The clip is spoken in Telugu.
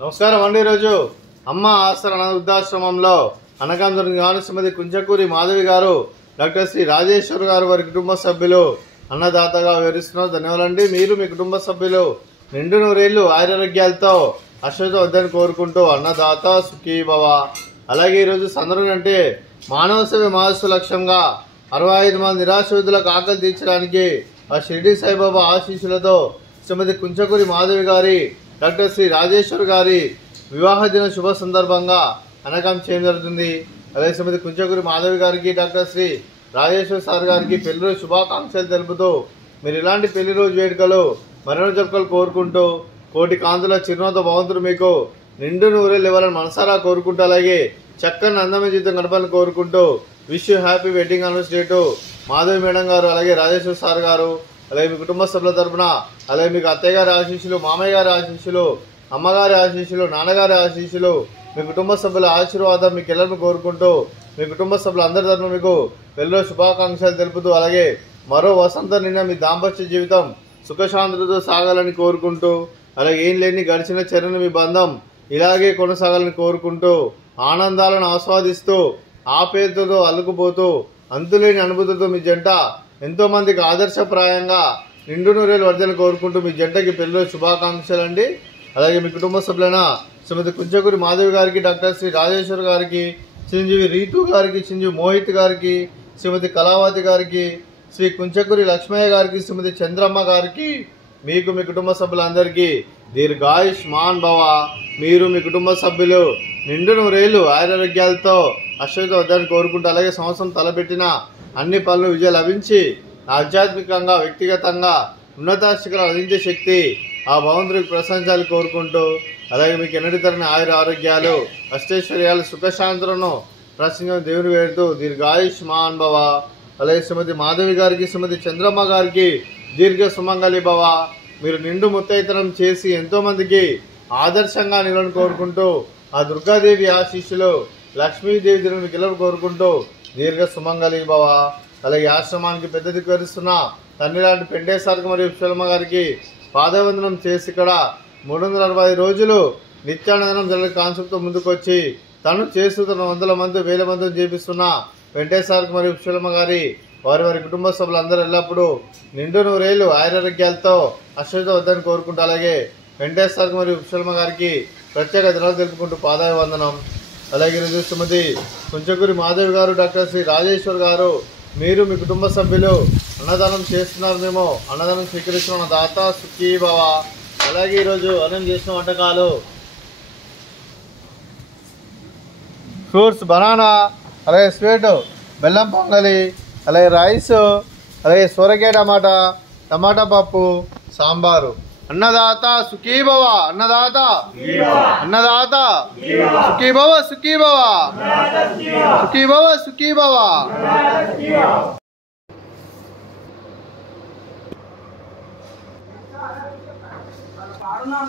నమస్కారం అండి. ఈరోజు అమ్మ ఆసర వృద్ధాశ్రమంలో అనకాంధ్ర శ్రీమతి కుంచకూరి మాధవి గారు, డాక్టర్ శ్రీ రాజేశ్వర్ గారు వారి కుటుంబ సభ్యులు అన్నదాతగా వివరిస్తున్నారు. ధన్యవాదాలండి. మీరు మీ కుటుంబ సభ్యులు నిండు నూరేళ్లు ఆరోగ్యాలతో అశ్వతో వద్దని కోరుకుంటూ అన్నదాత సుఖీభవ. అలాగే ఈరోజు సందర్భం అంటే మానవ సేవ మహోత్సవ లక్ష్యంగా 65 మంది నిరాశ్రితులకు ఆకలి తీర్చడానికి ఆ షిరిడి సాయిబాబా ఆశీస్సులతో శ్రీమతి కుంచకూరి మాధవి గారి, డాక్టర్ శ్రీ రాజేశ్వర్ గారి వివాహ దిన శుభ సందర్భంగా అనకాం చేయడం జరుగుతుంది. అలాగే శ్రీమతి కుంచకూరి మాధవి గారికి, డాక్టర్ శ్రీ రాజేశ్వర్ సార్ గారికి పెళ్లి రోజు శుభాకాంక్షలు తెలుపుతూ మీరు ఇలాంటి పెళ్లి రోజు వేడుకలు మరెన్నో జరుపుకలు కోరుకుంటూ కోటి కాంతుల చిరునవ్వుతో భగవంతుడు మీకు నిండు నూరేళ్ళు ఇవ్వాలని మనసారా కోరుకుంటూ, అలాగే చక్కని అందమైన జీవితం గడపాలని కోరుకుంటూ wish you happy wedding anniversary to Madhavi madam గారు, అలాగే రాజేశ్వర్ సార్ గారు, అలాగే మీ కుటుంబ సభ్యుల తరఫున, అలాగే మీకు అత్తయ్య గారి ఆశీస్సులు, మామయ్య గారి ఆశీస్సులు, అమ్మగారి ఆశీస్సులు, నాన్నగారి ఆశీస్సులు, మీ కుటుంబ సభ్యుల ఆశీర్వాదం మీకు ಎಲ್ಲರನ್ನು కోరుకుంటూ మీ కుటుంబ సభ్యులు అందరి తరఫున మీకు పెళ్లిలో శుభాకాంక్షలు తెలుపుతూ, అలాగే మరో వసంతం నిన్న మీ దాంపత్య జీవితం సుఖశాంతులతో సాగాలని కోరుకుంటూ, అలాగే ఏం లేని గడిచిన చర్యను మీ బంధం ఇలాగే కొనసాగాలని కోరుకుంటూ, ఆనందాలను ఆస్వాదిస్తూ ఆప్యాయతతో అల్లుకుపోతూ అంతులేని అనుభూతితో మీ జంట ఎంతో మందికి ఆదర్శప్రాయంగా నిండు నూరేళ్ళు వర్ధలు కోరుకుంటూ మీ జంటకి పెళ్లిలో శుభాకాంక్షలు అండి. అలాగే మీ కుటుంబ సభ్యులైన శ్రీమతి కుంచకూరి మాధవి గారికి, డాక్టర్ శ్రీ రాజేశ్వర్ గారికి, చిరంజీవి రీతు గారికి, చిరంజీవి మోహిత్ గారికి, శ్రీమతి కళావతి గారికి, శ్రీ కుంచకూరి లక్ష్మయ్య గారికి, శ్రీమతి చంద్రమ్మ గారికి, మీకు మీ కుటుంబ సభ్యులందరికీ దీర్ఘాయుష్మాన్ భవ. మీరు మీ కుటుంబ సభ్యులు నిండు నూరేళ్లు ఆరోగ్యాలతో అశ్వతో వద్దని కోరుకుంటూ, అలాగే సంవత్సరం తలపెట్టిన అన్ని పనులు విజయం లభించి ఆధ్యాత్మికంగా వ్యక్తిగతంగా ఉన్నత శిఖరాలు అందించే శక్తి ఆ భగవంతుడికి ప్రశంసాలు కోరుకుంటూ, అలాగే మీకు ఎన్నటి తరని ఆరోగ్యాలు అష్టైశ్వర్యాలు సుఖశాంతులను ప్రసంగం దేవుని వేడుతూ దీర్ఘాయుష్మాన్ భవ. అలాగే శ్రీమతి మాధవి గారికి, శ్రీమతి చంద్రమ్మ గారికి దీర్ఘ సుమంగళి భవ. మీరు నిండు ముత్తైతనం చేసి ఎంతో మందికి ఆదర్శంగా నిలవని కోరుకుంటూ ఆ దుర్గాదేవి ఆశీస్సులు లక్ష్మీదేవి దిన మీకు ಎಲ್ಲರೂ కోరుకుంటూ దీర్ఘ సుమంగళి భవ. అలాగే ఆశ్రమానికి పెద్ద దిక్కు వరిస్తున్న తండ్రి లాంటి పెండేశ్వరికి మరియు విశ్వమ్మ గారికి పాదవందనం చేసి ఇక్కడ 365 రోజులు నిత్యానందనం జరిగే కాన్సెప్ట్తో ముందుకొచ్చి తను చేస్తున్న 100 మంది 1000 మందిని చేపిస్తున్న వెంకటేశ్వరికి మరియు విశ్వమ్మ గారి వారి వారి కుటుంబ సభ్యులందరూ ఎల్లప్పుడూ నిండు నూరేళ్లు ఆరోగ్యాలతో అశ్వతో వద్దని కోరుకుంటూ, అలాగే వెంకటేశ్వరికి మరియు విశ్వమ్మ గారికి ప్రత్యేక దినాలు తెలుపుకుంటూ పాదాయ వందనం. అలాగే ఈరోజు శ్రీమతి కుంచకూరి మాధవి గారు, డాక్టర్ శ్రీ రాజేశ్వర్ గారు, మీరు మీ కుటుంబ సభ్యులు అన్నదానం చేస్తున్నారు. మేము అన్నదానం స్వీకరిస్తున్న దాత సుఖీభవ. అలాగే ఈరోజు అన్నం చేసిన వంటకాలు ఫ్రూట్స్ బనానా, అలాగే స్వీట్ బెల్లం పొంగలి, అలాగే రైస్, అలాగే సొరకాయ టమాటా పప్పు, సాంబారు. అన్నదాత సుఖీభవ, అన్నదాత అన్నదాత సుఖీభవ, సుఖీభవ సుఖీభవ, సుఖీభవ. పాడునా